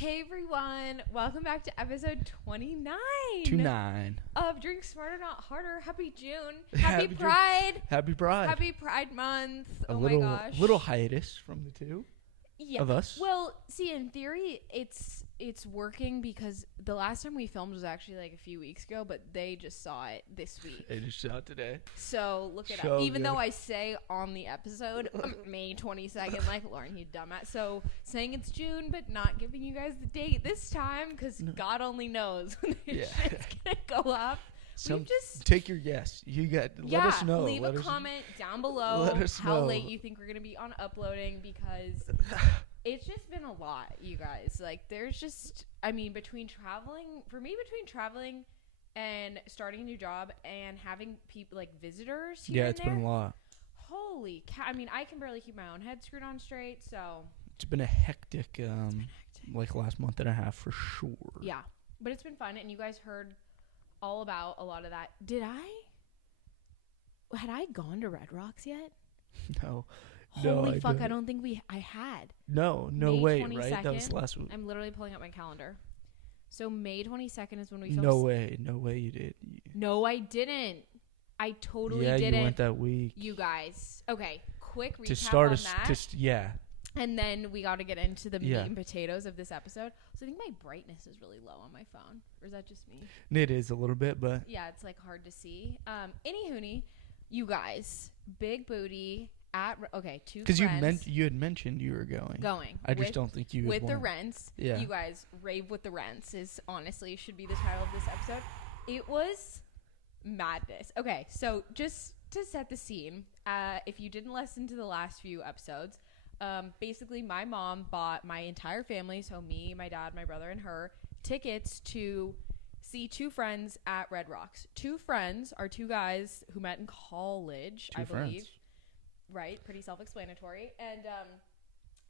Hey everyone, welcome back to episode 29. 29. Of Drink Smarter Not Harder. Happy June. Happy Pride. Happy Pride. Happy Pride Month. My gosh. Little hiatus from the two of us. Well, see, in theory, it's working because the last time we filmed was actually like a few weeks ago, but they just saw it this week. They just saw it today. So look it up. Even though I say on the episode May 22nd, like Lauren, you dumbass. So saying it's June, but not giving you guys the date this time because God only knows when this shit's gonna go up. Take your guess. Let us know. Leave a comment down below how late you think we're gonna be on uploading because it's just been a lot, you guys. Like, there's just, between traveling and starting a new job and having people like visitors here and it's been a lot. Holy cow! I can barely keep my own head screwed on straight. So it's been a hectic, like last month and a half for sure. Yeah, but it's been fun, and you guys heard all about a lot of that. Had I gone to Red Rocks yet? No. Holy fuck, I don't think I had. No way, right? That was last week. I'm literally pulling up my calendar. So May 22nd is when we filmed. No way you did. No, I didn't. I totally didn't. Yeah, you went that week. You guys. Okay, quick recap to start on that. And then we got to get into the meat and potatoes of this episode. So I think my brightness is really low on my phone. Or is that just me? It is a little bit, but... Yeah, it's like hard to see. Anywho, you guys, big booty at... Okay, two friends. Because you had mentioned you were going. I just don't think you with the rents. Yeah. You guys, rave with the rents is honestly should be the title of this episode. It was madness. Okay, so just to set the scene, if you didn't listen to the last few episodes... basically my mom bought my entire family, so me, my dad, my brother, and her, tickets to see two friends at Red Rocks. Two friends are two guys who met in college, I believe. Right? Pretty self-explanatory. And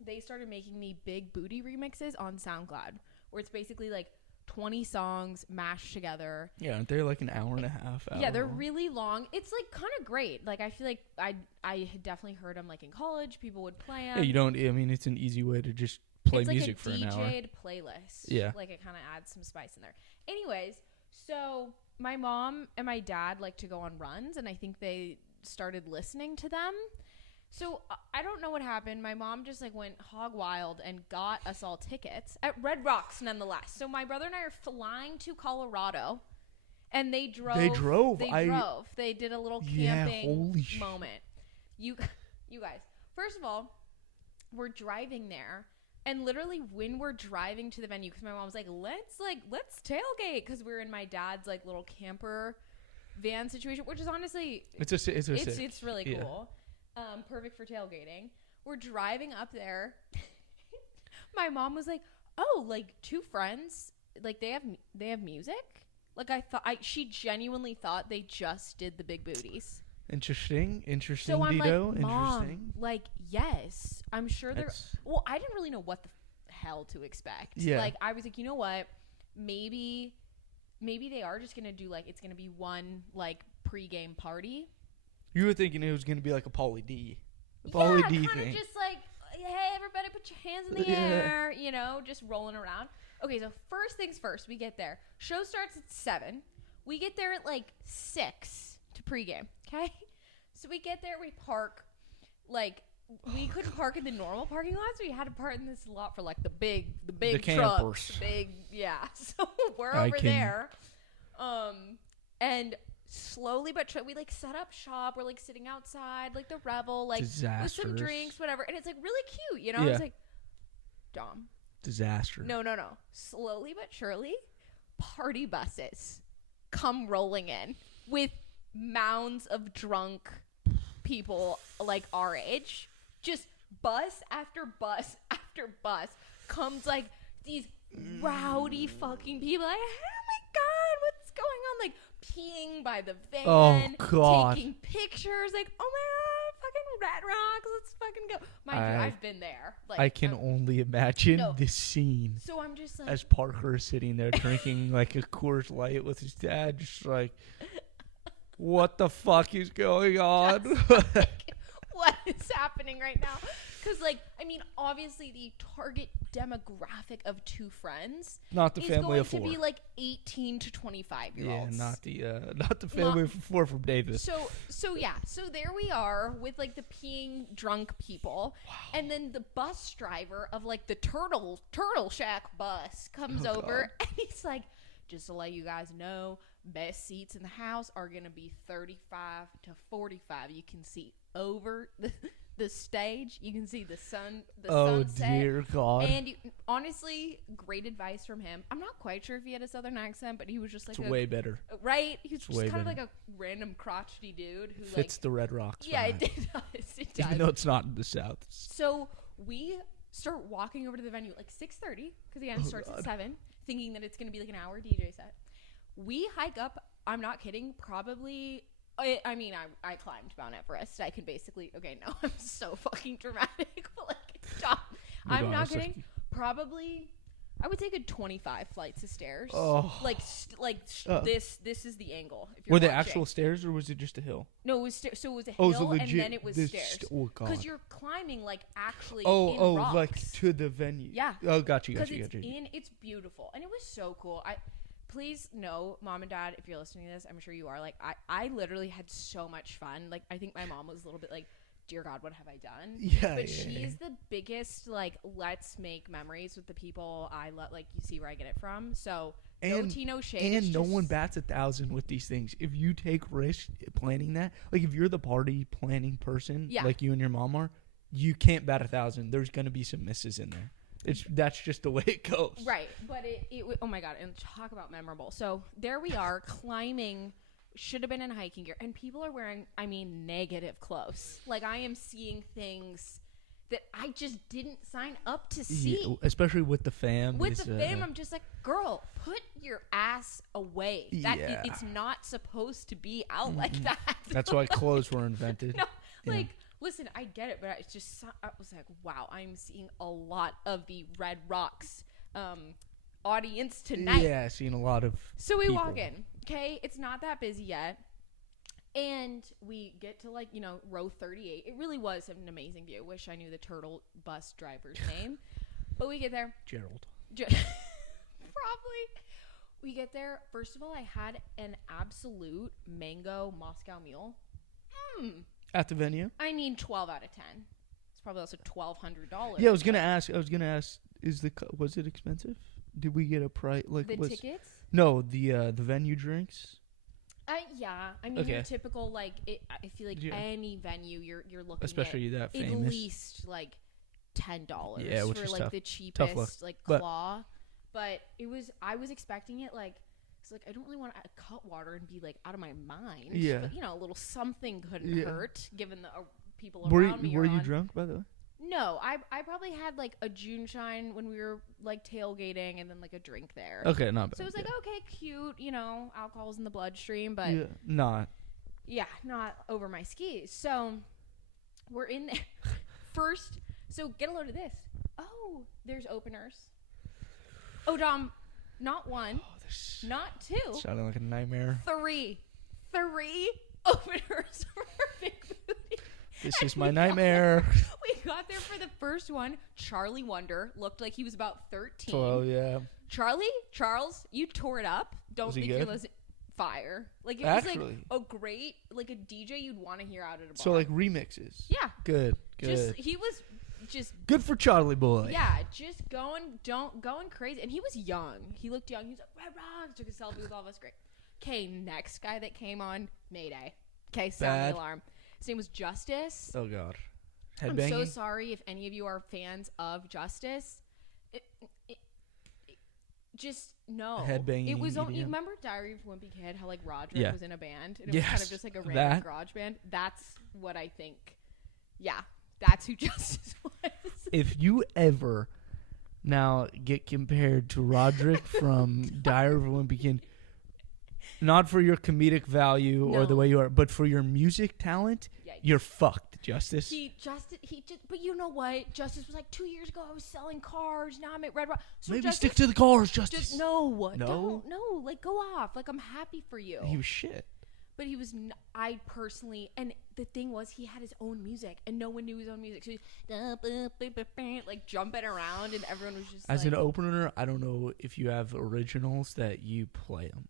they started making the big booty remixes on SoundCloud, where it's basically like 20 songs mashed together. Yeah, aren't they like an hour and a half? Yeah, they're really long. It's like kind of great. Like, I feel like I had definitely heard them like in college. People would play them. Yeah, it's an easy way to just play music for an hour. It's like a DJ'd playlist. Yeah. Like, it kind of adds some spice in there. Anyways, so my mom and my dad like to go on runs, and I think they started listening to them. So I don't know what happened. My mom just like went hog wild and got us all tickets at Red Rocks nonetheless. So my brother and I are flying to Colorado, and they drove. They did a little camping moment. You guys, first of all, we're driving there, and literally when we're driving to the venue, because my mom was like, let's tailgate, because we're in my dad's like little camper van situation, which is honestly it's really cool. Perfect for tailgating. We're driving up there. My mom was like, "Oh, like two friends, like they have music." Like she genuinely thought they just did the big booties. Interesting. So I'm Dito. like, Mom, like, yes, I'm sure they're. Well, I didn't really know what the hell to expect. Yeah. Like, I was like, you know what? Maybe they are just gonna do like it's gonna be one like pregame party. You were thinking it was going to be like a Pauly D. D thing. Just like, hey, everybody put your hands in the air, just rolling around. Okay, so first things first, we get there. Show starts at 7. We get there at like 6 to pregame, okay? So we get there, we park. Like, we couldn't park in the normal parking lot, so we had to park in this lot for like the big trucks. So we're over there. And slowly but we like set up shop. We're like sitting outside, like the Revel, like with some drinks, whatever. And it's like really cute, Yeah. It's like, Dom. Disaster. No. Slowly but surely, party buses come rolling in with mounds of drunk people like our age. Just bus after bus after bus comes like these rowdy fucking people. Like, oh my God, what's going on? Like, peeing by the van, taking pictures, like, oh my God, fucking Red Rocks, let's fucking go. I've been there. Like, I can only imagine this scene. So I'm just like, as Parker is sitting there drinking like a Coors Light with his dad, just like, what the fuck is going on? what is happening right now. Because, like, I mean, obviously the target demographic of two friends Not the family of 4. is going to be, like, 18 to 25-year-olds. Yeah, not the family of 4 from Davis. So there we are with, like, the peeing drunk people. Wow. And then the bus driver of, like, the Turtle Shack bus comes over. And he's like, just to let you guys know, best seats in the house are going to be 35 to 45. You can see over the stage. You can see the sunset. Oh, dear God. And honestly, great advice from him. I'm not quite sure if he had a southern accent, but he was just like way better. Right? He was just kind of like a random crotchety dude who fits the Red Rocks. Yeah, it does. It does. Even though it's not in the South. So we start walking over to the venue at like 6:30 because again, it starts at 7, thinking that it's going to be like an hour DJ set. We hike up. I'm not kidding. Probably. I mean, I climbed Mount Everest. I can basically. Okay, no, I'm so fucking dramatic. But like, stop. I'm not kidding. Probably, I would take a 25 flights of stairs. Oh. This is the angle. If you're Were they watching. actual stairs or was it just a hill? No, it was so it was a hill and then it was stairs. Oh God. Because you're climbing like actually. Oh, in rocks. like to the venue. Yeah. Oh, got you. Because it's beautiful and it was so cool. Please know, Mom and Dad, if you're listening to this, I'm sure you are. Like, I literally had so much fun. Like, I think my mom was a little bit like, dear God, what have I done? Yeah. But she's the biggest, like, let's make memories with the people I love. Like, you see where I get it from. So, no tea, no shade. And no one bats 1,000 with these things. If you take risk planning that, like, if you're the party planning person, like you and your mom are, you can't bat 1,000. There's going to be some misses in there. That's just the way it goes. Right. But it oh my God. And talk about memorable. So there we are climbing, should have been in hiking gear. And people are wearing, I mean, negative clothes. Like I am seeing things that I just didn't sign up to see. Yeah, especially with the fam. With the fam, I'm just like, girl, put your ass away. It's not supposed to be out like that. That's why clothes were invented. No, like... Listen, I get it, but it's just, I was like, wow, I'm seeing a lot of the Red Rocks audience tonight. Yeah, seeing a lot of So we people. walk in, okay? It's not that busy yet. And we get to, like, you know, row 38. It really was an amazing view. Wish I knew the turtle bus driver's name. But we get there. Gerald. Probably. We get there. First of all, I had an absolute mango Moscow Mule. At the venue? I mean, 12 out of 10. It's probably also $1,200. Yeah, I was gonna ask. Was it expensive? Did we get a price? Like the tickets? No, the venue drinks. Yeah. I mean, your typical like. I feel like any venue you're looking especially at that famous. At least like $10. Yeah, which for is like tough. the cheapest like claw. But it was. I was expecting it like. It's like I don't really want to cut water and be like out of my mind. Yeah. But you know, a little something couldn't hurt given the people were around me. Were you drunk by the way? No, I probably had like a June shine when we were like tailgating and then like a drink there. Okay, not bad. So it was like, okay, cute, you know, alcohol's in the bloodstream, but not over my skis. So we're in there first. So get a load of this. Oh, there's openers. Oh, Dom, not one, not two. Sounding like a nightmare. Three openers for Big Booty. This is my nightmare. We got there for the first one. Charlie Wonder looked like he was about 13. Oh, yeah. Charles, you tore it up. Don't think you're listening. Fire. Like, it was like a great, like a DJ you'd want to hear out at a bar. So, like remixes. Yeah. Good. He was just. Good for Charlie boy. Yeah, just going crazy. And he was young. He looked young. He was like, Red Rocks. Took a selfie with all of us. Great. Okay, next guy that came on, Mayday. Okay, sound the alarm. His name was Justice. Oh, God. I'm so sorry if any of you are fans of Justice. Just no. Headbanging. It was. You remember Diary of a Wimpy Kid? How like Roderick was in a band and it was kind of just like a random garage band. That's what I think. Yeah, that's who Justice was. If you ever now get compared to Roderick from Diary of a Wimpy Kid, not for your comedic value or the way you are, but for your music talent, you're fucked, Justice. But you know what? Justice was like 2 years ago. I was selling cars. Now I'm at Red Rock. So maybe stick to the cars, Justice. No. Like go off. Like I'm happy for you. He was shit. But he was, I personally, and the thing was, he had his own music, and no one knew his own music. So he's like jumping around, and everyone was just As an opener, I don't know if you have originals that you play them,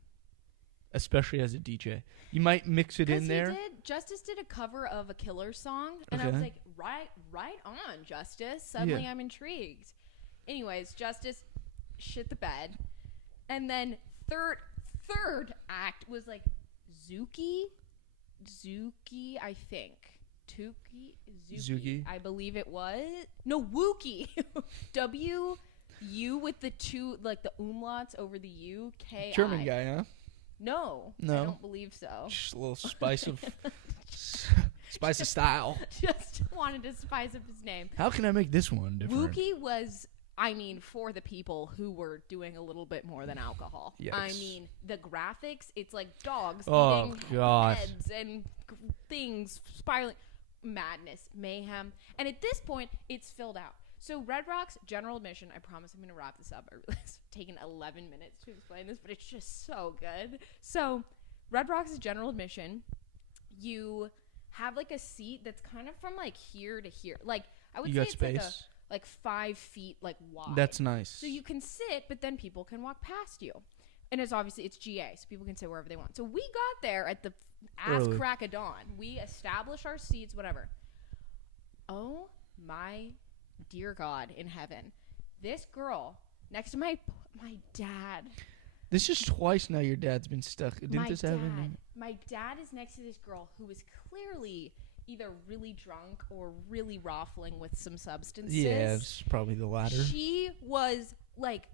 especially as a DJ. You might mix it in there. Justice did a cover of a Killer song, and I was like, right on, Justice. Suddenly I'm intrigued. Anyways, Justice shit the bed. And then third act was like Zuki, I think. Zuki, I believe it was. No, Wookie. W-U with the two, like the umlauts over the U, K-I. German guy, huh? No, I don't believe so. Just a little spice of style. Just wanted to spice up his name. How can I make this one different? Wookie was, I mean, for the people who were doing a little bit more than alcohol. Yes. I mean, the graphics, it's like dogs eating heads and things spiraling. Madness, mayhem. And at this point, it's filled out. So Red Rock's general admission, I promise I'm going to wrap this up. It's taken 11 minutes to explain this, but it's just so good. So Red Rock's general admission, you have like a seat that's kind of from like here to here. Like I would say it's space. Like 5 feet like wide. That's nice. So you can sit, but then people can walk past you. And it's obviously it's GA, so people can sit wherever they want. So we got there at the ass crack of dawn. We established our seats, whatever. Oh my dear God in heaven. This girl next to my dad. This is twice now your dad's been stuck. Didn't this happen? My dad is next to this girl who is clearly either really drunk or really raffling with some substances. Yeah, it's probably the latter. She was like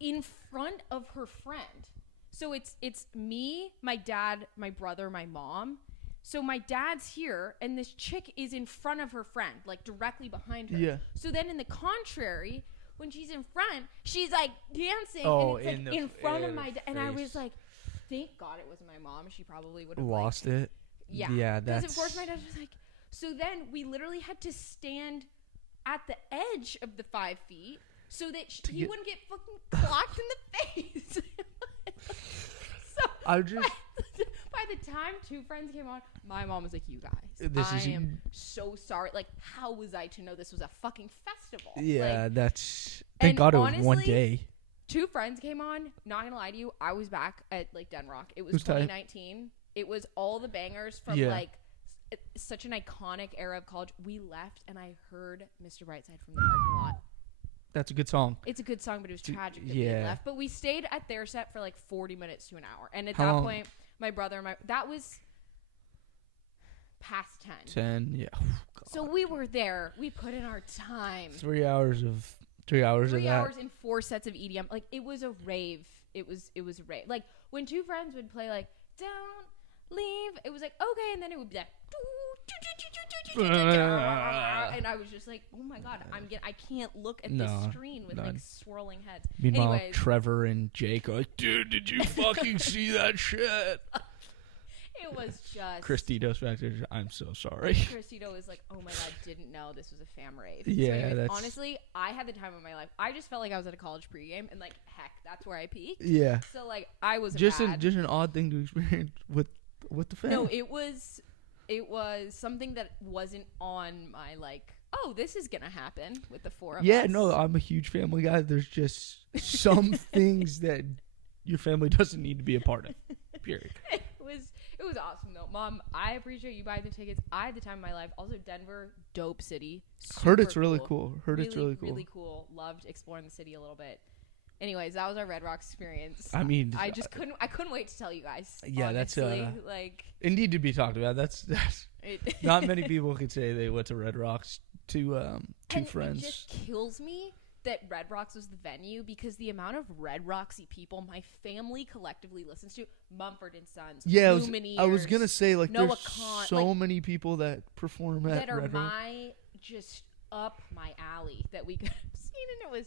in front of her friend. So it's me, my dad, my brother, my mom. So my dad's here, and this chick is in front of her friend, like directly behind her. Yeah. So then in the contrary, when she's in front, she's like dancing, and it's like in front of my dad. And I was like, thank God it wasn't my mom. She probably would have lost it. Yeah. Yeah, because of course my dad was like, so then we literally had to stand at the edge of the 5 feet so that he wouldn't get fucking clocked in the face. So by the time 2 friends came on, my mom was like, you guys, I am so sorry. Like, how was I to know this was a fucking festival? Yeah, like, that's... Thank God honestly, it was one day. 2 friends came on. Not gonna lie to you, I was back at like Den Rock. It was 2019. It was all the bangers from like such an iconic era of college. We left and I heard Mr. Brightside from the parking lot. That's a good song. It's a good song, but it was tragic that we left. But we stayed at their set for like 40 minutes to an hour. And at that point, my brother and that was past 10. 10, yeah. So we were there. We put in our time. 3 hours of that. 3 hours in 4 sets of EDM. Like, it was a rave. It was a rave. Like, when 2 friends would play like, don't leave, it was like, okay, and then it would be like, and I was just like, oh my God, I can't look at this screen with like swirling heads. Meanwhile, Trevor and Jake are like, dude, did you fucking see that shit? It was just Christito's back there. I'm so sorry. Christito was like, oh my God, didn't know this was a fam rave. Yeah, so that's... Honestly, I had the time of my life. I just felt like I was at a college pregame, and like, heck, that's where I peaked. Yeah. So like, I was just an odd thing to experience with the fam. No, it was something that wasn't on my like, oh, this is gonna happen with the 4 of us. Yeah, no, I'm a huge family guy. There's just some things that your family doesn't need to be a part of. Period. It was awesome though. Mom, I appreciate you buying the tickets. I had the time of my life. Also, Denver, dope city. Heard it's really cool. It's really cool. Really cool. Loved exploring the city a little bit. Anyways, that was our Red Rocks experience. I mean, I couldn't wait to tell you guys. Yeah, honestly. That's like it need to be talked about. That's not many people could say they went to Red Rocks to 2 friends. It just kills me that Red Rocks was the venue because the amount of Red Rocksy people my family collectively listens to, Mumford and Sons, Lumineers, I was gonna say like Noah there's Kahn, so like, many people that perform at that are Red Rocks. just up my alley that we could have seen, and it was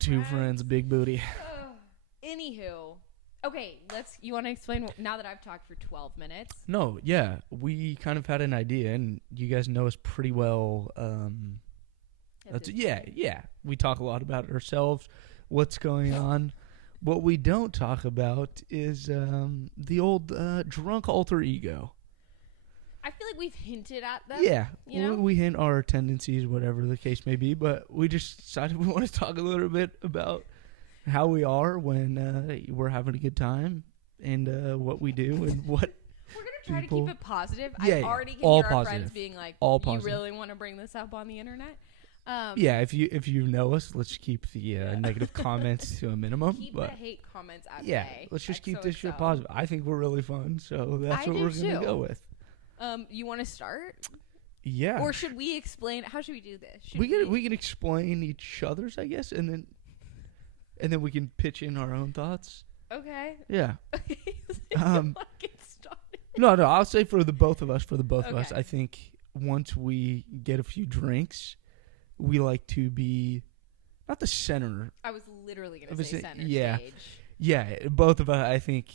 2 friends, big booty. Anywho, okay, you want to explain now that I've talked for 12 minutes? No, yeah, we kind of had an idea, and you guys know us pretty well. Yeah. We talk a lot about ourselves, what's going on. What we don't talk about is the old drunk alter ego. I feel like we've hinted at them. Yeah, you know? we hint our tendencies, whatever the case may be, but we just decided we want to talk a little bit about how we are when we're having a good time and what we do and what We're going to try to keep it positive. Yeah, I already can all hear our positive. friends being like, All you positive. really want to bring this up on the internet? Yeah, if you know us, let's keep the negative comments to a minimum. Keep but the hate comments at yeah, bay. let's just keep XOXO. this shit positive. I think we're really fun, so that's I what do we're going to too. go with. You want to start? Yeah. Or should we explain? How should we do this? Should We can explain each other's, I guess, and then we can pitch in our own thoughts. Okay. Yeah. Get started. No, I'll say for the both of us, Okay. I think once we get a few drinks, we like to be not the center. I was literally I going was to say saying- center yeah. stage. Yeah, both of us, I think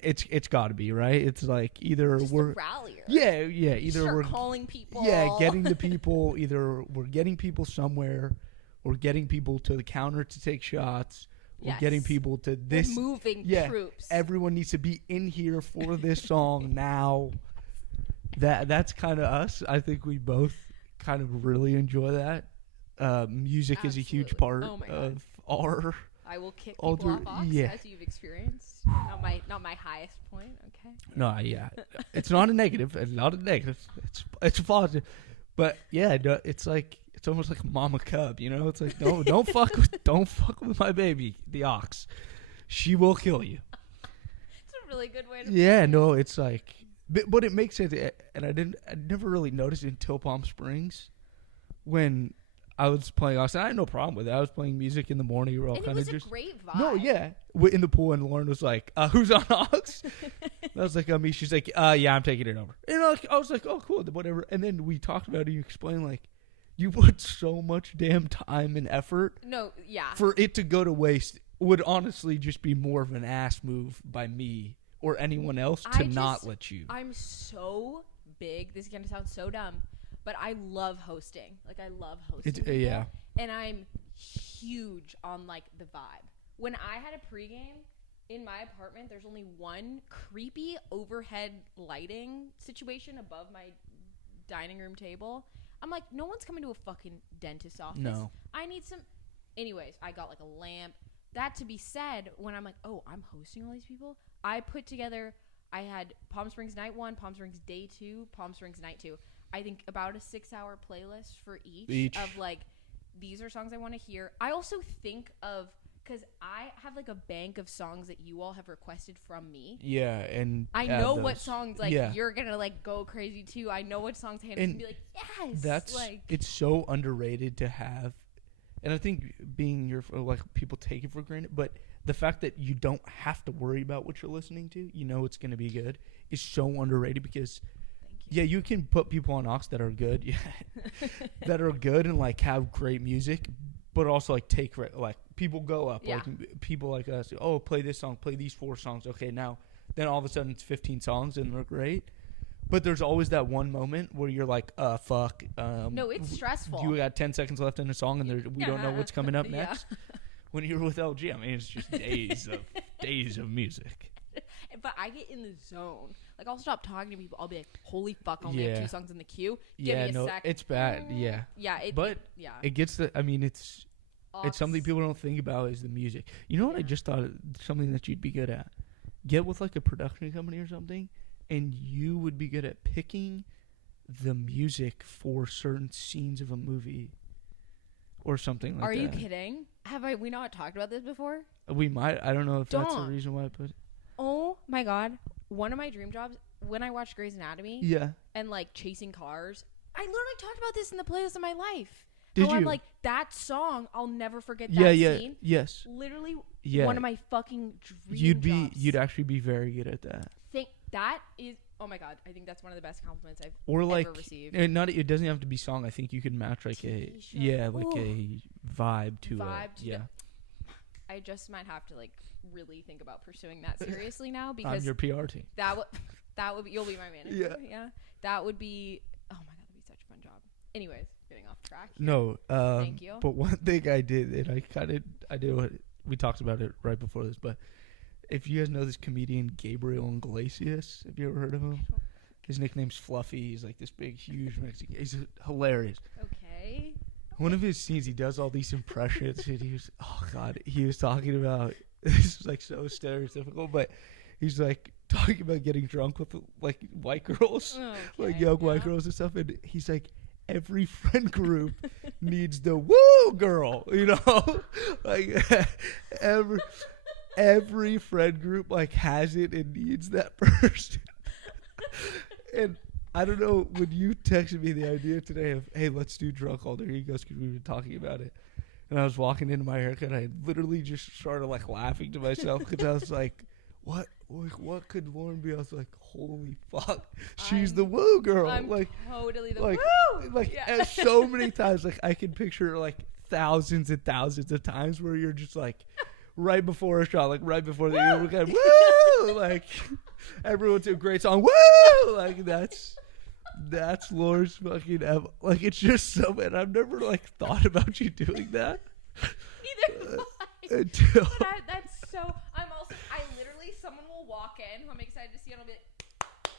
it's got to be, right? It's like either Just we're a rallier. either Start we're calling people. getting the people, either we're getting people somewhere, or getting people to the counter to take shots, or Yes. getting people to this. We're moving troops. Everyone needs to be in here for this song now. That's kind of us. I think we both kind of really enjoy that. Music is a huge part Oh my God. of our. I will kick Alter- people off, Ox, yeah. as you've experienced. Not my highest point. Okay. No, yeah, it's not a negative. It's not a negative. It's a positive. But yeah, it's like it's almost like a mama cub. You know, it's like don't fuck with my baby, the ox. She will kill you. It's a really good way to. Yeah, put it. no, it's like, but it makes sense. And I never really noticed it until Palm Springs, when I was playing ox. And I had no problem with it. I was playing music in the morning. We were all And it kind was of a just. great vibe. No, yeah. We're in the pool, and Lauren was like, "Who's on ox?" I was like, "Me." She's like, "Yeah, I'm taking it over." And I was like, "Oh, cool, whatever." And then we talked about it. You explained like, you put so much damn time and effort No, yeah. for it to go to waste. Would honestly just be more of an ass move by me or anyone else to not let you. I'm so big. This is gonna sound so dumb, but I love hosting. Like I love hosting. It's people, yeah. And I'm huge on like the vibe. When I had a pregame in my apartment, there's only one creepy overhead lighting situation above my dining room table. I'm like, no one's coming to a fucking dentist's office. No. I need some. Anyways, I got like a lamp. That to be said, when I'm like, oh, I'm hosting all these people, I put together. I had Palm Springs night 1, Palm Springs day 2, Palm Springs night 2. I think about a 6-hour playlist for each of like, these are songs I want to hear. I also think of, because I have like a bank of songs that you all have requested from me. Yeah, and I add know what those. sonlike Yeah. you're gonna like go crazy too. I know what songs Hannah's And gonna be like, yes. That's like it's so underrated to have, and I think being your like people take it for granted, but the fact that you don't have to worry about what you're listening to, you know it's going to be good, is so underrated because, yeah, you can put people on aux that are good, yeah, that are good and like have great music, but also like like people go up, like people like us, oh, play this song, play these 4 songs, okay, now then all of a sudden it's 15 songs and they're great. But there's always that one moment where you're like, fuck. no, it's stressful. You got 10 seconds left in a song, and we don't know what's coming up Yeah. next. When you're with LG, I mean, it's just days of music. But I get in the zone. Like, I'll stop talking to people. I'll be like, holy fuck, I only have Yeah. 2 songs in the queue. Give Yeah, me a no, sec. it's bad. Yeah, Yeah, yeah. it gets the. I mean, it's something Aux. people don't think about is the music. You know what? I Yeah. just thought of something that you'd be good at. Get with like a production company or something, and you would be good at picking the music for certain scenes of a movie or something like that. Are you kidding? Have we not talked about this before? We might. I don't know if that's the Don't. reason why I put it. Oh my god. One of my dream jobs, when I watched Grey's Anatomy Yeah. and like chasing cars, I literally talked about this in the playlist of my life. Did How you? I'm like, that song, I'll never forget that Yeah, scene. yes. Literally Yeah. one of my fucking dream jobs. You'd actually be very good at that. Think that is, oh my god, I think that's one of the best compliments I've Or like, ever received. and not it doesn't have to be song. I think you could match like TV a show. a vibe to Vibe it. to Yeah. I just might have to like really think about pursuing that seriously now I'm because your PR team. that would be, you'll be my manager. Yeah. That would be, oh my god, that'd be such a fun job. Anyways, getting off track here. No. Thank you. But one thing I did, and I did we talked about it right before this, but if you guys know this comedian Gabriel Iglesias, have you ever heard of him? His nickname's Fluffy. He's like this big, huge Mexican. He's hilarious. Okay. One of his scenes, he does all these impressions, and he was talking about, this is like so stereotypical, but he's like talking about getting drunk with like white girls, like young white girls and stuff, and he's like, every friend group needs the woo girl, you know, like every friend group like has it and needs that person. And I don't know, when you texted me the idea today of, hey, let's do drunk alter egos because we were talking about it, and I was walking into my haircut, I literally just started like laughing to myself because I was like, what could Lauren be? I was like, holy fuck, she's the woo girl. I'm like totally the like, woo. Like Yeah. so many times, like I can picture like thousands and thousands of times where you're just like right before a shot, like right before the weekend, woo, like everyone's a great song, woo, like that's Lauren's fucking like it's just so bad. I've never like thought about you doing that. Neither Until that's so. I literally, someone will walk in who I'm excited to see, and I'll be like,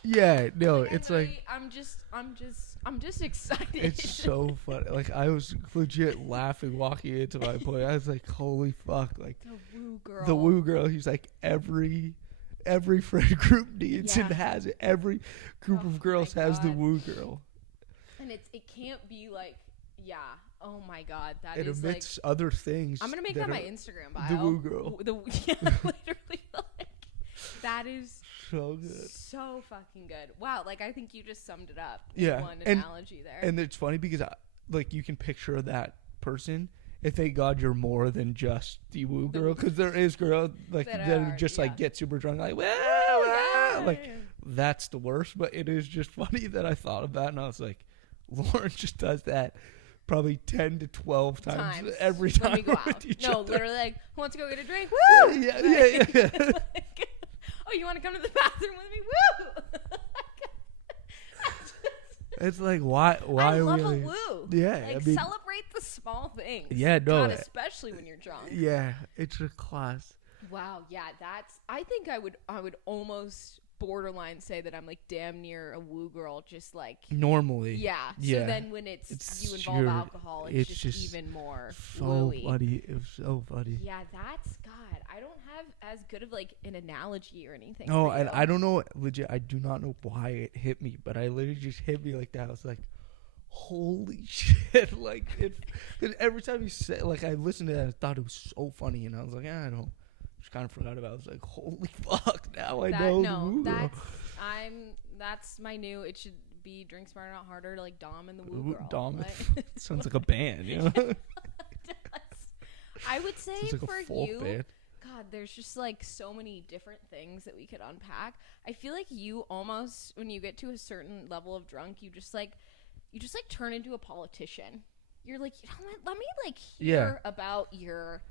yeah, no, like, it's like I'm I'm just excited. It's so funny. Like I was legit laughing walking into my point. I was like, holy fuck, like the woo girl. He's like every friend group needs and has it. Every group of girls has the woo girl. And it can't be like, yeah. Oh my god, that it is amidst like other things. I'm gonna make that my Instagram bio. The woo girl. Yeah, literally, like that is so good. So fucking good. Wow, like I think you just summed it up. Yeah, One analogy there. And it's funny because like you can picture that person. And thank God you're more than just the woo girl, because there is girl like that just like get super drunk, like like that's the worst. But it is just funny that I thought of that, and I was like, Lauren just does that probably 10 to 12 times every time we go out. No, literally, like, who wants to go get a drink? Woo! Yeah. Like, oh, you want to come to the bathroom with me? Woo! It's like, why I are love we a like, woo. Yeah, like, I mean, celebrate the small things. Yeah, no, God, especially when you're drunk. Yeah, it's a class. Wow, yeah, I think I would almost borderline say that I'm like damn near a woo girl, just like normally. Yeah. So then when it's you involve alcohol, it's just even more so woo-y. funny. It was so funny. Yeah, that's God. I don't have as good of like an analogy or anything. No, and I don't know. Legit, I do not know why it hit me, but I literally just hit me like that. I was like, holy shit! Like it. Cause every time you say, like, I listened to that, I thought it was so funny, and I was like, I don't. Just kind of forgot about it. I was like, holy fuck, now I know. No, that's my new, it should be Drink Smarter Not Harder, like Dom and the Woo Girl. Dom, like. Sounds like a band, you know? I would say like for you, band. God, there's just like so many different things that we could unpack. I feel like you almost, when you get to a certain level of drunk, you just like turn into a politician. You're like, you know what, let me like hear about your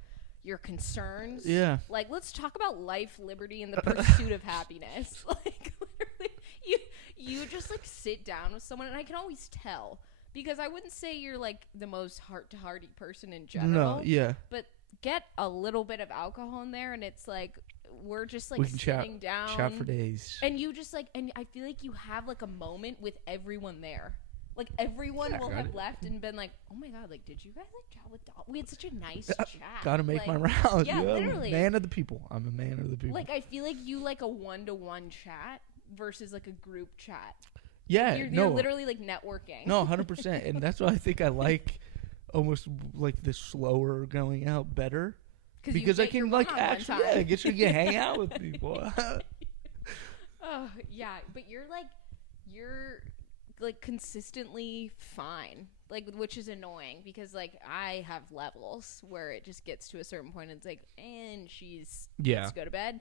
concerns. Yeah. Like, let's talk about life, liberty, and the pursuit of happiness. Like, literally, you just, like, sit down with someone, and I can always tell. Because I wouldn't say you're, like, the most heart-to-hearty person in general. No, yeah. But get a little bit of alcohol in there, and it's, like, we're just, like, we can sitting down. Chat for days. And you just, like, and I feel like you have, like, a moment with everyone there. Like, everyone will have left and been like, oh, my God, like, did you guys, like, chat with Dom? We had such a nice chat. Gotta make like, my rounds. Yeah, literally. Man of the people. I'm a man of the people. Like, I feel like you like a one-to-one chat versus, like, a group chat. Yeah, like you're literally, like, networking. No, 100%. And that's why I think I like almost, like, the slower going out better. Because I can, like, actually, I guess you can hang out with people. Oh, yeah. But you're consistently fine, like, which is annoying because like I have levels where it just gets to a certain point and it's like, and let's go to bed.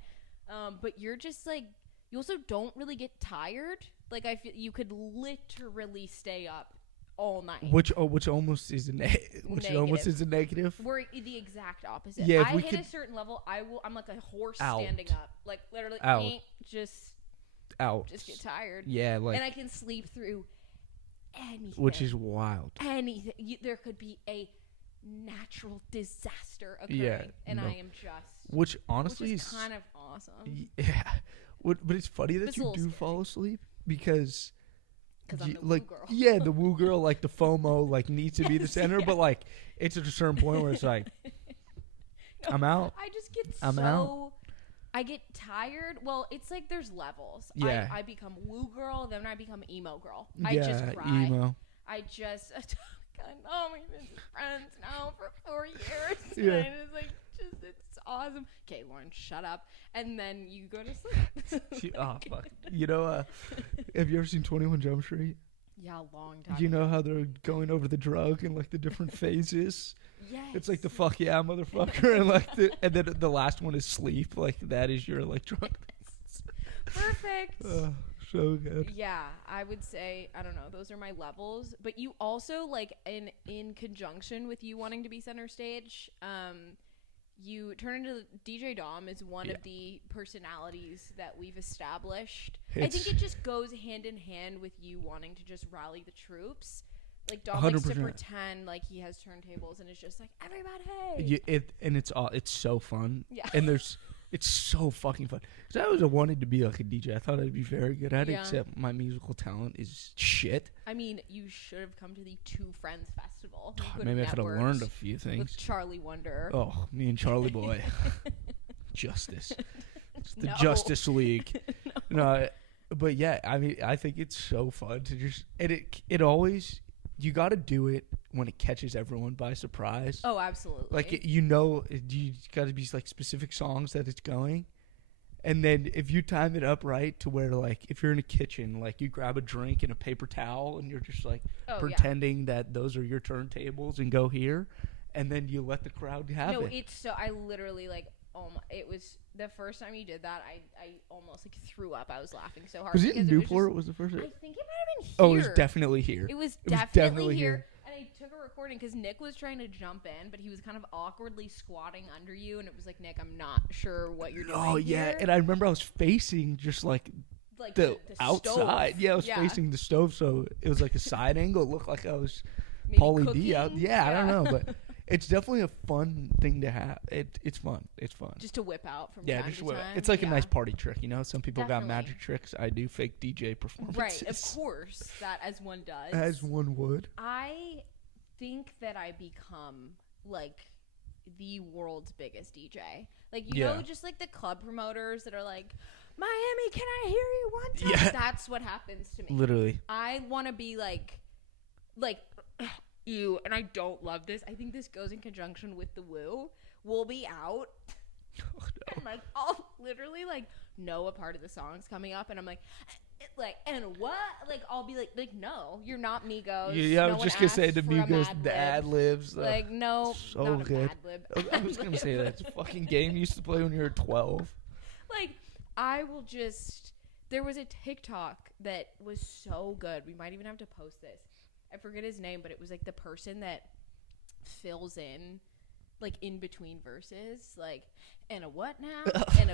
But you're just like, you also don't really get tired. Like I feel you could literally stay up all night, which almost is a almost is a negative. We're the exact opposite. Yeah, if I hit a certain level, I'm like a horse standing up, like literally just get tired. Yeah, like, and I can sleep through anything, which is wild. Anything. There could be a natural disaster occurring, and I am just, which honestly is kind of awesome. Yeah, but it's funny that It's you do fall asleep because I'm the like woo girl. yeah, the woo girl, like the FOMO, like needs to be the center, but like it's at a certain point where it's like I'm out. I just get out. I get tired. Well, it's like there's levels. Yeah. I become woo girl, then I become emo girl. Yeah, I just cry. emo. I just, oh, we've been friends now for 4 years. Yeah. And it's like, it's awesome. Okay, Lauren, shut up. And then you go to sleep. Oh, fuck. You know, have you ever seen 21 Jump Street? Yeah, a long time. You know how they're going over the drug and like the different phases? Yes. It's like the fuck yeah, motherfucker. And like and then the last one is sleep. Like that is your electronic. Perfect. So good. Yeah, I would say, I don't know, those are my levels. But you also, like, in conjunction with you wanting to be center stage, you turn into DJ Dom is one of the personalities that we've established. I think it just goes hand in hand with you wanting to just rally the troops. Like, Dom likes to pretend like he has turntables and it's just like, everybody, hey. It's so fun. Yeah. And it's so fucking fun. Because I always wanted to be like a DJ. I thought I'd be very good at it, except my musical talent is shit. I mean, you should have come to the Two Friends Festival. Maybe I could have learned a few things. With Charlie Wonder. Oh, me and Charlie Boy. Justice. It's the Justice League. No, but yeah, I mean, I think it's so fun to just... And it always... You got to do it when it catches everyone by surprise. Oh, absolutely. Like, you got to be like specific songs that it's going. And then if you time it up right to where, like, if you're in a kitchen, like, you grab a drink and a paper towel and you're just, like, pretending that those are your turntables and go here. And then you let the crowd have it. No, it's so... I literally, like... it was the first time you did that. I almost like threw up. I was laughing so hard. Was it in Newport? Was the first? I think it might have been here. Oh, it was definitely here. It was definitely here. And I took a recording because Nick was trying to jump in, but he was kind of awkwardly squatting under you, and it was like, Nick, I'm not sure what you're doing. Oh yeah, here. and I remember I was facing just like the outside. Stove. Yeah, I was facing the stove, so it was like a side angle. It looked like I was Pauly D out. Yeah, I don't know, but. It's definitely a fun thing to have. It's fun. It's fun. Just to whip out from time to time. It's like a nice party trick, you know? Some people got magic tricks. I do fake DJ performances. Right, of course. That as one does. As one would. I think that I become, like, the world's biggest DJ. Like, you know, just like the club promoters that are like, Miami, can I hear you one time? Yeah. That's what happens to me. Literally. I want to be like... you, and I don't love this. I think this goes in conjunction with the woo. We'll be out. Oh, no. And like I'll literally like know a part of the song's coming up, and I'm like, and what? Like I'll be like, no, you're not Migos. Yeah, I was just gonna say the Migos, the ad libs. Like no, so not good. I was gonna say that it's a fucking game you used to play when you were 12. Like I will just. There was a TikTok that was so good. We might even have to post this. I forget his name, but it was like the person that fills in like in between verses, like and a what now, and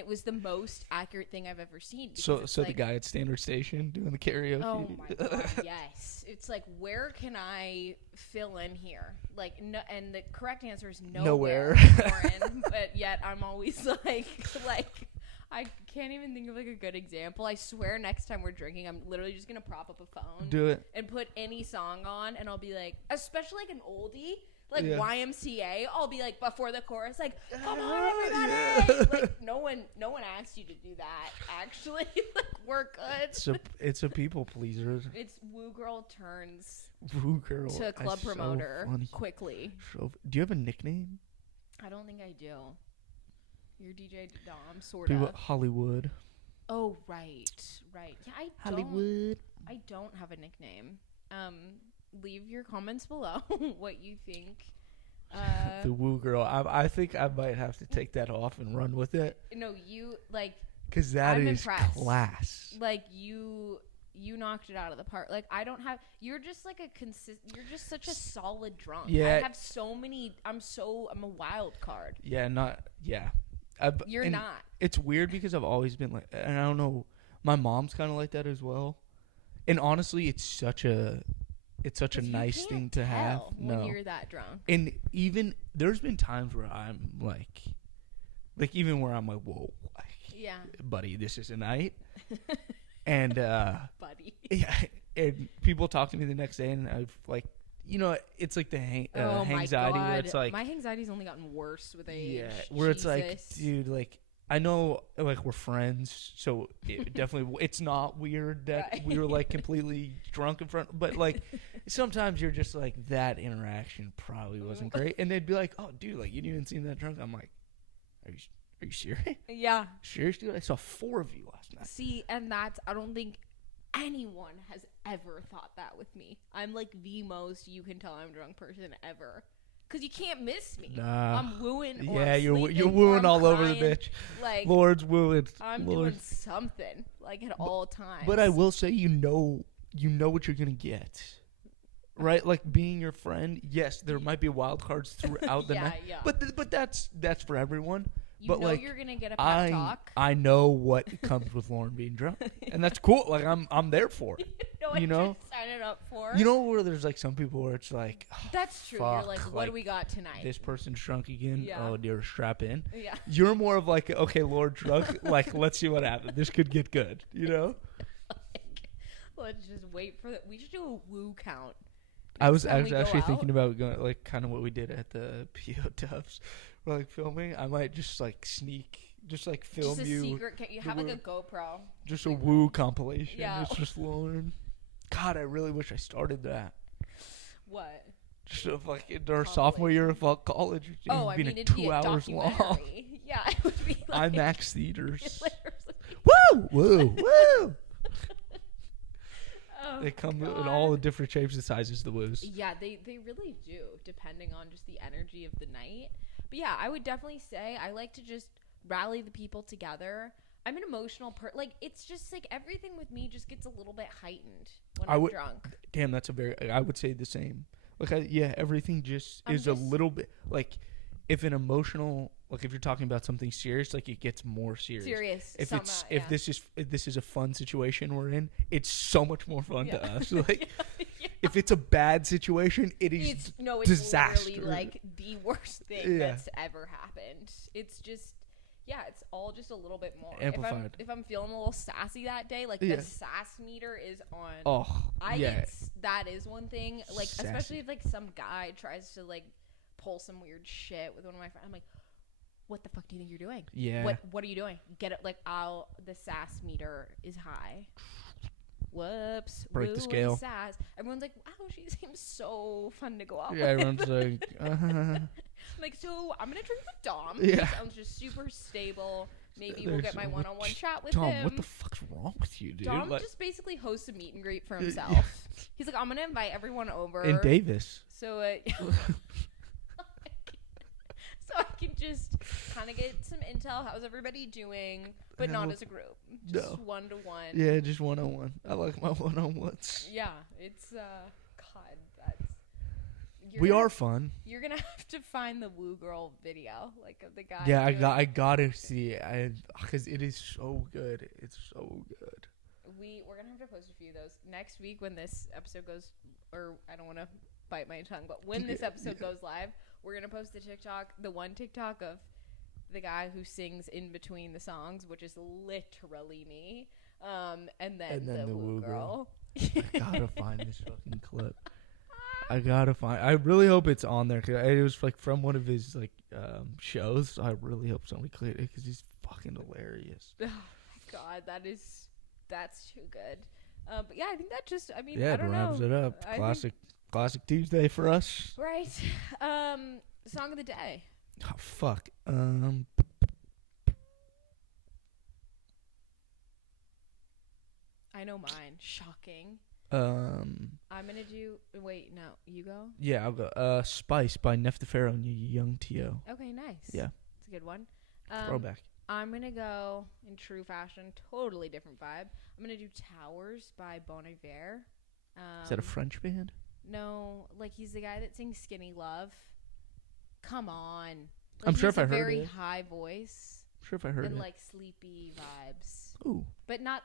it was the most accurate thing I've ever seen. So like, the guy at Standard Station doing the karaoke. Oh my god, yes! It's like where can I fill in here? Like no, and the correct answer is nowhere. Lauren, but yet I'm always like. I can't even think of like a good example. I swear next time we're drinking, I'm literally just going to prop up a phone. Do it. And put any song on, and I'll be like, especially like an oldie, like YMCA, I'll be like before the chorus, like, come on everybody. Yeah. Like no one asked you to do that, actually. Like we're good. It's a people pleaser. It's woo girl turns to club promoter so quickly. So, do you have a nickname? I don't think I do. You're DJ Dom, sort of. Hollywood. Oh, right. Yeah, Hollywood. I don't have a nickname. Leave your comments below what you think. The woo girl. I think I might have to take that off and run with it. No, you like. Because that I'm is impressed. Class. Like you knocked it out of the park. Like I don't have. You're just like you're just such a solid drunk. Yeah. I have so many. I'm a wild card. Yeah. Yeah. You're not. It's weird because I've always been like, and I don't know, my mom's kind of like that as well. And honestly, it's such a it's such a 'Cause you nice can't thing to have. tell when No. you're that drunk. And even there's been times where I'm like even where I'm like, whoa, Yeah. buddy, this is a night. And Buddy. yeah, and people talk to me the next day, and I've like, it's like the Oh my anxiety God. where it's like, my anxiety's only gotten worse with age. yeah, where it's like, Jesus. dude, like I know like we're friends, so it definitely it's not weird that Right. we were like completely drunk in front, but like sometimes you're just like that interaction probably wasn't great, and they'd be like, oh, dude, like you didn't even seem that drunk. I'm like, are you serious? Yeah. Serious, dude? I saw 4 of you last night. See, and that's, I don't think anyone has ever thought that with me. I'm like the most you can tell I'm a drunk person ever. Because you can't miss me. Nah. I'm wooing or Yeah, I'm you're sleeping, or wooing I'm all over the crying. bitch. Like, Lord's wooing. I'm Lord. doing something, like, at all times. But I will say, you know what you're gonna get, right? Like being your friend. Yes, there might be wild cards throughout the Yeah, night. yeah. But that's for everyone. You but know like, you're going to get a pep talk. I know what comes with Lauren being drunk, and that's cool. Like I'm there for it. What you know? you're signing up for. You know where there's like some people where it's like, oh, That's true. fuck, You're like, what do we got tonight? this person's drunk again. Yeah. Oh dear, strap in. Yeah. You're more of like, okay, Lord drunk. Like, let's see what happens. This could get good. You know. Let's just wait for that. We should do a woo count. I was Next time we go actually out. thinking about going like kind of what we did at the PO Tufts. We're like filming. I might just like sneak, just like film Just a you, secret. You have like a GoPro. just a woo compilation. Yeah. It's just Lauren. God, I really wish I started that. What? Just like in our sophomore year of college. It Oh, would I be mean, like it'd be 2 a hours long. documentary. Yeah, it would be like IMAX theaters. literally. Woo, woo, woo. Oh, They come in God. all the different shapes and sizes. The woos. Yeah, they really do, depending on just the energy of the night. But yeah, I would definitely say I like to just rally the people together. I'm an emotional like it's just like everything with me just gets a little bit heightened when I'm drunk. Damn, that's I would say the same. Like, everything just I'm is a little bit like if an emotional, like if you're talking about something serious, like it gets more serious. Serious. If this is a fun situation we're in, it's so much more fun to us. Like if it's a bad situation, it's disaster. Literally like the worst thing that's ever happened. It's just it's all just a little bit more amplified. If I'm feeling a little sassy that day, like the sass meter is on. Oh, That is one thing. Like Sassy. especially if like some guy tries to like pull some weird shit with one of my friends. I'm like, what the fuck do you think you're doing? Yeah. What are you doing? Get it like the sass meter is high. Whoops. Break the woo, scale. Sass. Everyone's like, wow, she seems so fun to go out Yeah, with. everyone's like, Like, so I'm gonna drink with Dom. Yeah. He sounds just super stable. Maybe we'll There's get my one-on-one chat with Tom, him. what the fuck's wrong with you, dude? Dom Like, just basically hosts a meet and greet for himself. He's like, I'm gonna invite everyone over. in Davis. So, so I can just kind of get some intel. How's everybody doing? But not as a group. Just one-to-one. Yeah, just one-on-one. I like my one-on-ones. Yeah, it's God, that's. We are fun. You're gonna have to find the Woo Girl video, like of the guy. Yeah, I gotta see it, because it is so good. It's so good. We're gonna have to post a few of those next week when this episode goes, or I don't want to bite my tongue, but when this episode goes live, we're gonna post the one TikTok of the guy who sings in between the songs, which is literally me, and then the Woo Girl. I gotta find this fucking clip. I really hope it's on there, cause it was like from one of his like shows. So I really hope somebody cleared it because he's fucking hilarious. Oh my God, that's too good. But yeah, I think that just, I mean, Yeah, I it don't wraps know. it up. Classic Tuesday for us. Right. Song of the day. Oh, fuck. I know mine. Shocking. I'm gonna do. Wait, no, you go. Yeah, I'll go. Spice by Neftafaro and Young T.O. Okay, nice. Yeah, it's a good one. throwback. I'm gonna go in true fashion, totally different vibe. I'm gonna do Towers by Bon Iver. Is that a French band? No, like he's the guy that sings Skinny Love. Come on. Like, I'm sure if I heard very it. high voice I'm sure if I heard and it. like sleepy vibes. Ooh. But not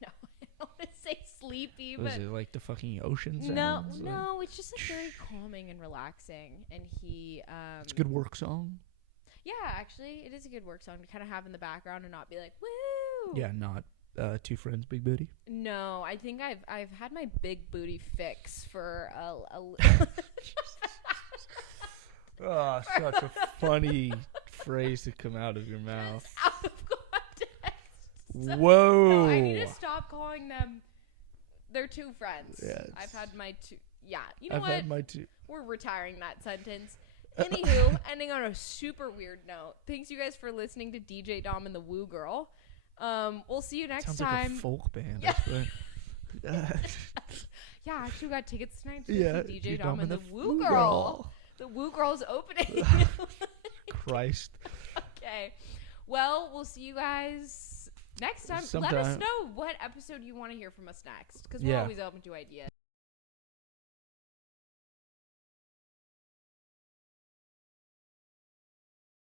no, I don't want to say sleepy, Was but it like the fucking ocean no, sounds? no, it's just like very calming and relaxing. And he It's a good work song. Yeah, actually, it is a good work song to kind of have in the background and not be like, woo. Yeah, not Two Friends, Big Booty. No, I think I've had my big booty fix for a Oh, such a funny phrase to come out of your mouth. Just out of context. Whoa. No, I need to stop calling them. They're two friends. Yes. I've had my two. Yeah, you know I've what? had my two. We're retiring that sentence. Anywho, ending on a super weird note. Thanks you guys for listening to DJ Dom and the Woo Girl. We'll see you next Sounds time. like a folk band. Yeah. That's Yeah, actually we got tickets tonight to yeah, see DJ Dom and the Woo Girl. Girl. The Woo Girl's opening. Christ. Okay. Well, we'll see you guys next time. Sometime. Let us know what episode you want to hear from us next, because we're Yeah. always open to ideas.